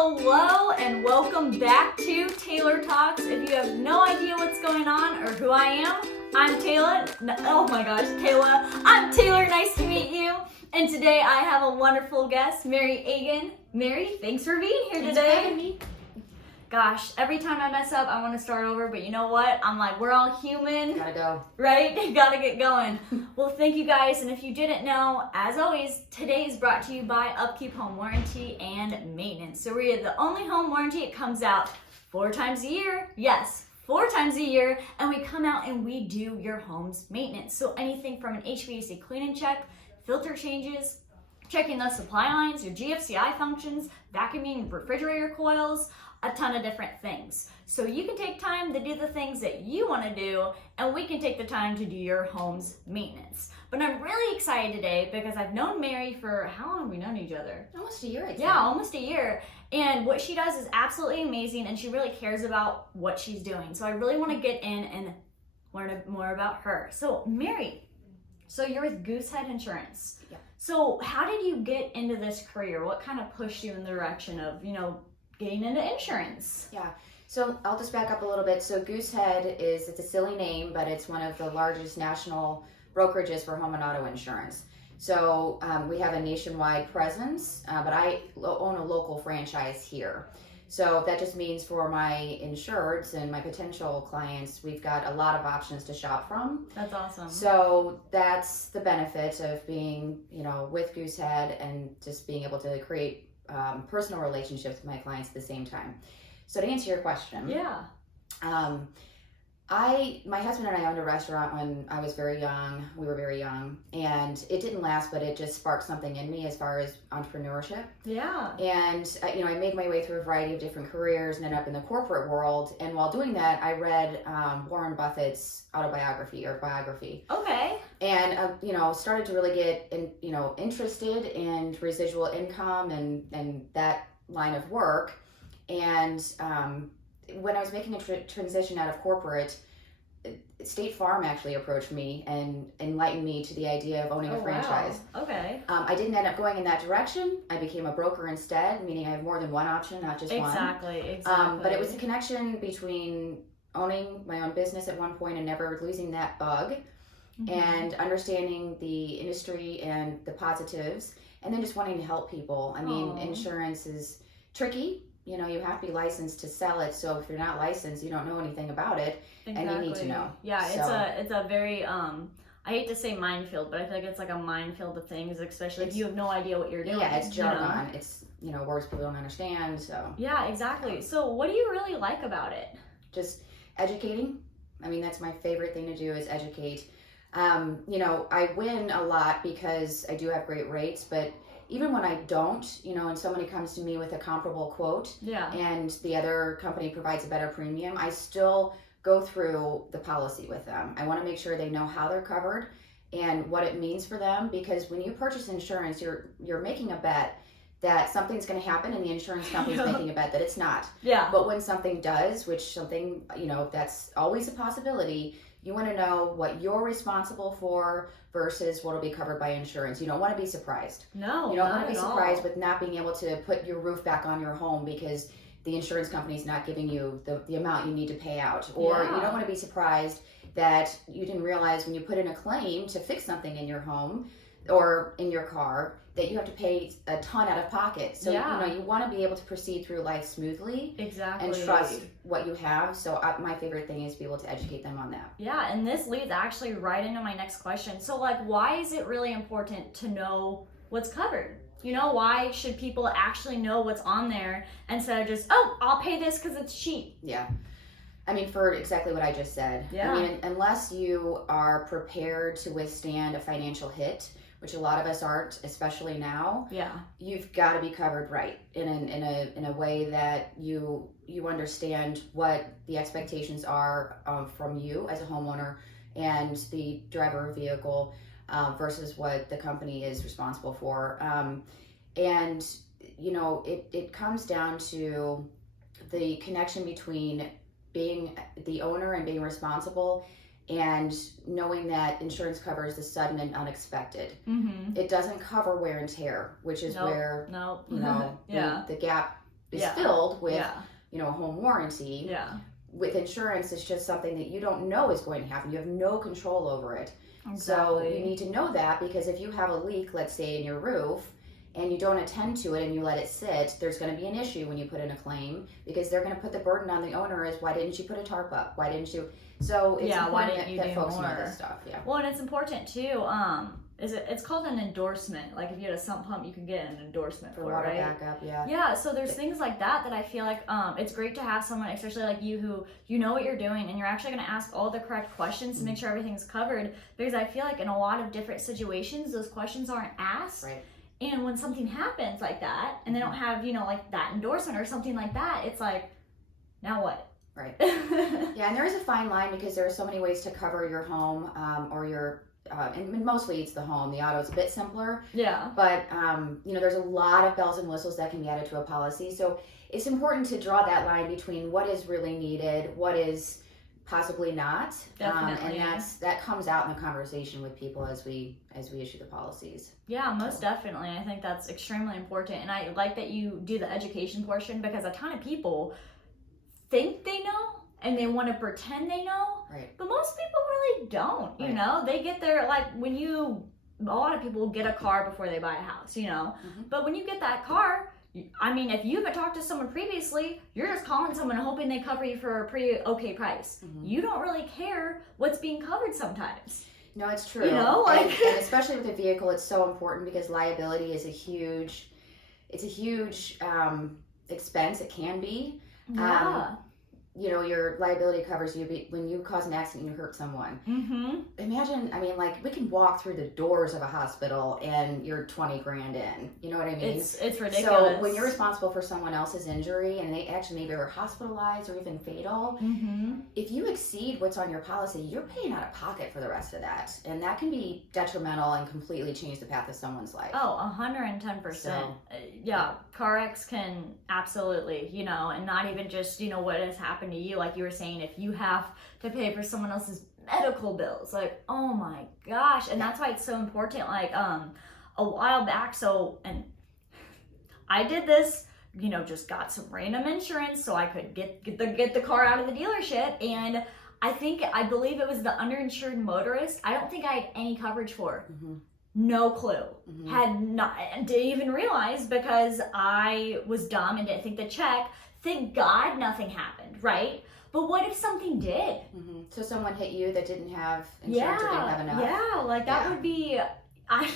Hello and welcome back to Taylor Talks. If you have no idea what's going on or who I am, I'm Taylor. Oh my gosh, Taylor. I'm Taylor, nice to meet you. And today I have a wonderful guest, Mary.Agan. Mary, thanks for being here Thanks today. for having me. Gosh, every time I mess up, I want to start over, but you know what? I'm like, we're all human. Gotta go. Right? Gotta get going. Well, thank you guys. And if you didn't know, as always, today is brought to you by Upkeep Home Warranty and Maintenance. So we're the only home warranty. It comes out 4 times a year. Yes, 4 times a year. And we come out and we do your home's maintenance. So anything from an HVAC clean and check, filter changes, checking the supply lines, your GFCI functions, vacuuming refrigerator coils, a ton of different things. So you can take time to do the things that you want to do, and we can take the time to do your home's maintenance. But I'm really excited today because I've known Mary for, how long have we known each other? Almost a year, I'd say. Yeah, almost a year. And what she does is absolutely amazing, and she really cares about what she's doing. So I really want to get in and learn more about her. So Mary, so you're with Goosehead Insurance. Yeah. So how did you get into this career? What kind of pushed you in the direction of, getting into insurance? Yeah. So I'll just back up a little bit. So Goosehead it's a silly name, but it's one of the largest national brokerages for home and auto insurance. So we have a nationwide presence, but I own a local franchise here. So that just means for my insureds and my potential clients, we've got a lot of options to shop from. That's awesome. So that's the benefit of being, with Goosehead and just being able to create personal relationships with my clients at the same time. So to answer your question, Yeah. My husband and I owned a restaurant when I was very young. We were very young, and it didn't last, but it just sparked something in me as far as entrepreneurship. Yeah. And I made my way through a variety of different careers and ended up in the corporate world. And while doing that, I read Warren Buffett's biography. Okay. And started to really get interested in residual income and that line of work. And when I was making a transition out of corporate, State Farm actually approached me and enlightened me to the idea of owning a franchise. Wow. Okay. I didn't end up going in that direction. I became a broker instead, meaning I have more than one option, not just one. Exactly. But it was the connection between owning my own business at one point and never losing that bug, and understanding the industry and the positives, and then just wanting to help people. I mean, insurance is tricky. You have to be licensed to sell it. So if you're not licensed, you don't know anything about it, and you need to know. Yeah, it's a very I hate to say minefield, but I feel like it's like a minefield of things, especially if you have no idea what you're doing. Yeah, it's jargon. It's words people don't understand. So yeah, exactly. So what do you really like about it? Just educating. I mean, that's my favorite thing to do is educate. I win a lot because I do have great rates, but even when I don't, and somebody comes to me with a comparable quote, and the other company provides a better premium, I still go through the policy with them. I want to make sure they know how they're covered and what it means for them, because when you purchase insurance, you're making a bet that something's going to happen, and the insurance company's making a bet that it's not. Yeah. But when something does, that's always a possibility, you want to know what you're responsible for versus what will be covered by insurance. You don't want to be surprised. No, you don't want to be surprised with not being able to put your roof back on your home because the insurance company's not giving you the amount you need to pay out. Or you don't want to be surprised that you didn't realize when you put in a claim to fix something in your home or in your car that you have to pay a ton out of pocket. So, you want to be able to proceed through life smoothly. Exactly. And trust what you have. So my favorite thing is to be able to educate them on that. Yeah, and this leads actually right into my next question. So, why is it really important to know what's covered? Why should people actually know what's on there instead of just, I'll pay this because it's cheap? Yeah. I mean, for exactly what I just said. Yeah. I mean, unless you are prepared to withstand a financial hit, which a lot of us aren't, especially now. Yeah. You've got to be covered right in a way that you understand what the expectations are from you as a homeowner and the driver of vehicle versus what the company is responsible for. And it comes down to the connection between being the owner and being responsible and knowing that insurance covers the sudden and unexpected. Mm-hmm. It doesn't cover wear and tear, which is where the gap is filled with, Yeah. you know, a home warranty. Yeah. With insurance, it's just something that you don't know is going to happen. You have no control over it. Exactly. So you need to know that, because if you have a leak, let's say in your roof, and you don't attend to it and you let it sit, there's going to be an issue when you put in a claim, because they're going to put the burden on the owner is, why didn't you put a tarp up? Why didn't you? So it's important that folks know this stuff. Yeah. Well, and it's important too. It's called an endorsement. Like if you had a sump pump, you can get an endorsement for water right? backup. Yeah. Yeah. So there's things like that I feel like it's great to have someone, especially like you, who you know what you're doing and you're actually going to ask all the correct questions to make sure everything's covered. Because I feel like in a lot of different situations, those questions aren't asked. Right. And when something happens like that, and they don't have, you know, like that endorsement or something like that, it's like, now what? Right. Yeah, and there is a fine line, because there are so many ways to cover your home, or your, and mostly it's the home. The auto's a bit simpler. Yeah. But, you know, there's a lot of bells and whistles that can be added to a policy. So it's important to draw that line between what is really needed, what is possibly not. Definitely. And that comes out in the conversation with people as we issue the policies. Yeah, most definitely. I think that's extremely important. And I like that you do the education portion, because a ton of people think they know and they want to pretend they know. Right. But most people really don't, you know? They get their, like, a lot of people get a car before they buy a house, you know? Mm-hmm. But when you get that car, I mean, if you haven't talked to someone previously, you're just calling someone hoping they cover you for a pretty okay price. Mm-hmm. You don't really care what's being covered sometimes. No, it's true. You know, like, and especially with a vehicle, it's so important, because liability is a huge expense. It can be. Yeah. You know, your liability covers you when you cause an accident, you hurt someone. Mm-hmm. Imagine, I mean, like, we can walk through the doors of a hospital and you're 20 grand in. You know what I mean? It's ridiculous. So when you're responsible for someone else's injury, and they actually maybe are hospitalized or even fatal, if you exceed what's on your policy, you're paying out of pocket for the rest of that. And that can be detrimental and completely change the path of someone's life. Oh, 110%. So, yeah, car wrecks can absolutely, you know, and not even just, you know, what has happened to you. Like you were saying, if you have to pay for someone else's medical bills, like, oh my gosh. And that's why it's so important. Like, a while back, and I did this, you know, just got some random insurance so I could get the car out of the dealership. And I believe it was the underinsured motorist. I don't think I had any coverage for. No clue. Didn't even realize, because I was dumb and didn't think to check. Thank God nothing happened, right? But what if something did? So someone hit you that didn't have insurance or didn't have enough? Yeah, like that would be... No,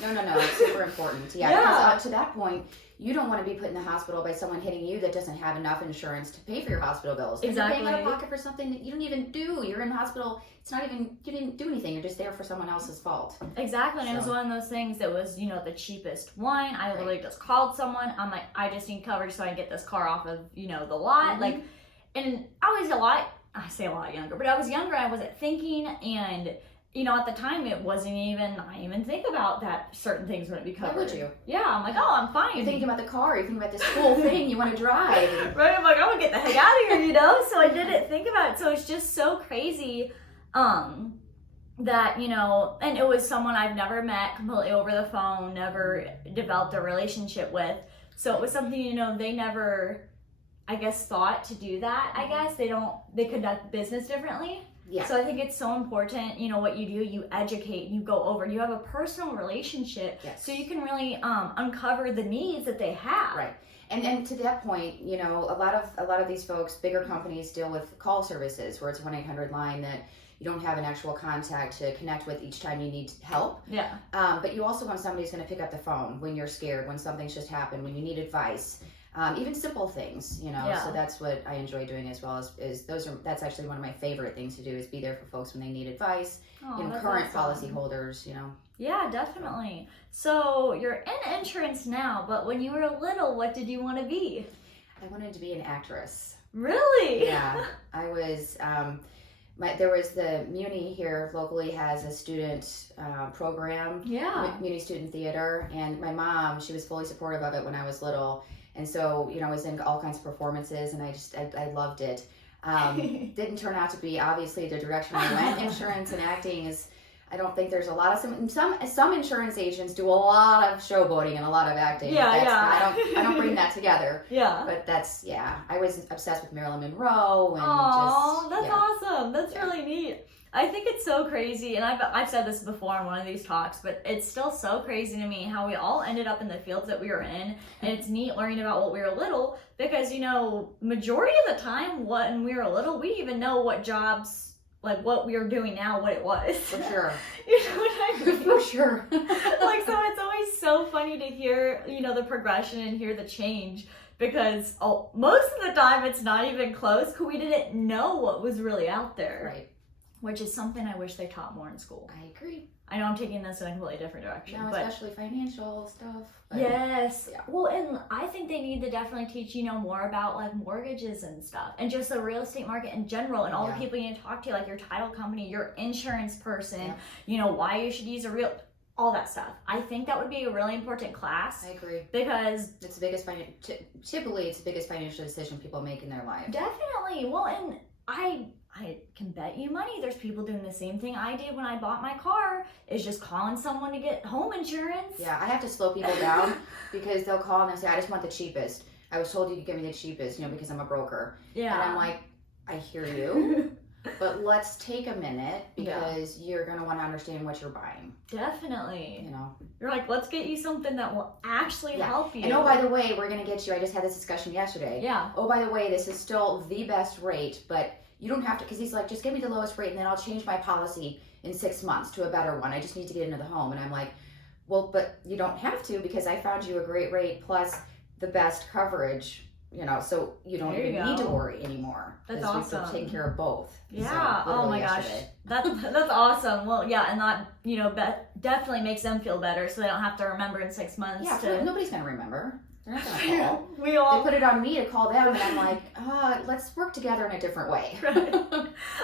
it's super important. Because to that point, you don't want to be put in the hospital by someone hitting you that doesn't have enough insurance to pay for your hospital bills. Exactly. You're paying out of pocket for something that you don't even do. You're in the hospital. It's not even, you didn't do anything. You're just there for someone else's fault. Exactly. And it was one of those things that was, you know, the cheapest one. I literally just called someone. I'm like, I just need coverage so I can get this car off of, you know, the lot. Like, and I was I say a lot younger, but I was younger. I wasn't thinking, and you know, at the time, it wasn't even, I even think about that certain things wouldn't be covered. Why would you? Yeah, I'm like, oh, I'm fine. You're thinking about the car, you're thinking about this cool thing you want to drive. Right, I'm like, I want to get the heck out of here, you know? So I didn't think about it. So it's just so crazy that, you know, and it was someone I've never met, completely over the phone, never developed a relationship with. So it was something, you know, they never, I guess, thought to do that, I guess. They conduct business differently. Yeah. So I think it's so important, you know, what you do, you educate, you go over, you have a personal relationship, so you can really uncover the needs that they have. Right. And to that point, you know, a lot of these folks, bigger companies, deal with call services where it's a 1-800 line that you don't have an actual contact to connect with each time you need help. Yeah. But you also want somebody who's going to pick up the phone when you're scared, when something's just happened, when you need advice. Even simple things, you know, so that's what I enjoy doing as well that's actually one of my favorite things to do, is be there for folks when they need advice, current policyholders, you know. Yeah, definitely. So you're in insurance now, but when you were little, what did you want to be? I wanted to be an actress. Really? Yeah. I was, there was the Muni here locally has a student program, Muni Student Theater, and my mom, she was fully supportive of it when I was little. And so, you know, I was in all kinds of performances, and I loved it. Didn't turn out to be, obviously, the direction I went. Insurance and acting is I don't think there's a lot of some insurance agents do a lot of showboating and a lot of acting. Yeah, I don't bring that together. Yeah. But I was obsessed with Marilyn Monroe and that's awesome. That's really neat. I think it's so crazy, and I've said this before in one of these talks, but it's still so crazy to me how we all ended up in the fields that we were in, and it's neat learning about what we were little, because, you know, majority of the time when we were little, we didn't even know what jobs, like what we were doing now, what it was. For sure. You know what I mean? For sure. Like, so it's always so funny to hear, you know, the progression and hear the change, because most of the time it's not even close, because we didn't know what was really out there. Right. Which is something I wish they taught more in school. I agree. I know I'm taking this in a completely different direction. No, but especially financial stuff. But yes. Yeah. Well, and I think they need to definitely teach, you know, more about like mortgages and stuff, and just the real estate market in general, and all the people you need to talk to, like your title company, your insurance person, you know, why you should use all that stuff. I think that would be a really important class. I agree. Because it's the biggest typically it's the biggest financial decision people make in their life. Definitely. Well, and I can bet you money there's people doing the same thing I did when I bought my car, is just calling someone to get home insurance. Yeah, I have to slow people down because they'll call and they'll say, I just want the cheapest. I was told you could give me the cheapest, you know, because I'm a broker. Yeah. And I'm like, I hear you, but let's take a minute because you're going to want to understand what you're buying. Definitely. You know, you're like, let's get you something that will actually help you. And oh, by the way, we're going to get you, I just had this discussion yesterday. Yeah. Oh, by the way, this is still the best rate, but you don't have to, because he's like, just give me the lowest rate and then I'll change my policy in 6 months to a better one. I just need to get into the home. And I'm like, well, but you don't have to, because I found you a great rate plus the best coverage, you know, so you don't even need to worry anymore. That's awesome. We've still taken care of both. Yeah. So, oh my gosh. That's awesome. Well, yeah, and that, you know, definitely makes them feel better, so they don't have to remember in 6 months. Yeah, nobody's going to remember. They're not going to call. They put it on me to call them, and I'm like, let's work together in a different way. Right.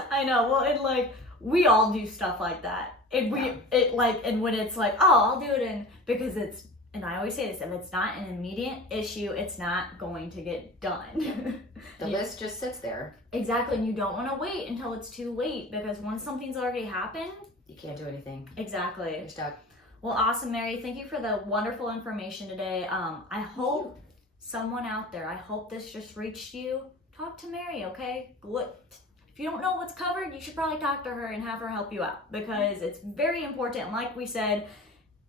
I know. Well, and like, we all do stuff like that. And when it's like, oh, I'll do it because it's, and I always say this, if it's not an immediate issue, it's not going to get done. The list just sits there. Exactly. And you don't want to wait until it's too late, because once something's already happened, you can't do anything. Exactly. You're stuck. Well, awesome, Mary. Thank you for the wonderful information today. I hope someone out there, I hope this just reached you. Talk to Mary, okay? If you don't know what's covered, you should probably talk to her and have her help you out, because it's very important. And like we said,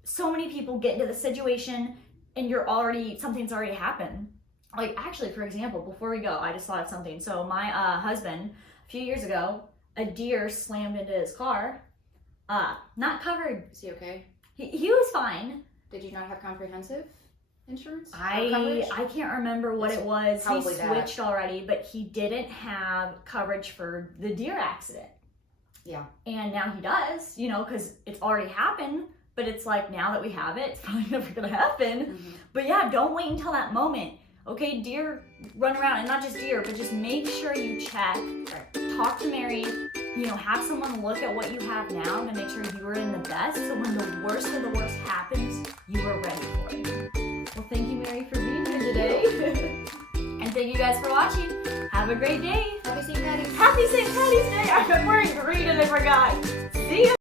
so many people get into the situation and something's already happened. Like, actually, for example, before we go, I just thought of something. So my husband, a few years ago, a deer slammed into his car. Not covered. Is he okay? He was fine. Did you not have comprehensive insurance? I can't remember what it was. He switched that. already, but he didn't have coverage for the deer accident. Yeah. And now he does, you know, because it's already happened. But it's like, now that we have it, it's probably never going to happen. Mm-hmm. But yeah, don't wait until that moment. Okay, deer run around, and not just deer, but just make sure you check. Right. Talk to Mary. You know, have someone look at what you have now to make sure you are in the best. So when the worst of the worst happens, you are ready for it. Well, thank you, Mary, for being here today. And thank you guys for watching. Have a great day. Happy St. Patty's. Happy St. Patty's Day. I'm wearing green and I forgot. See you.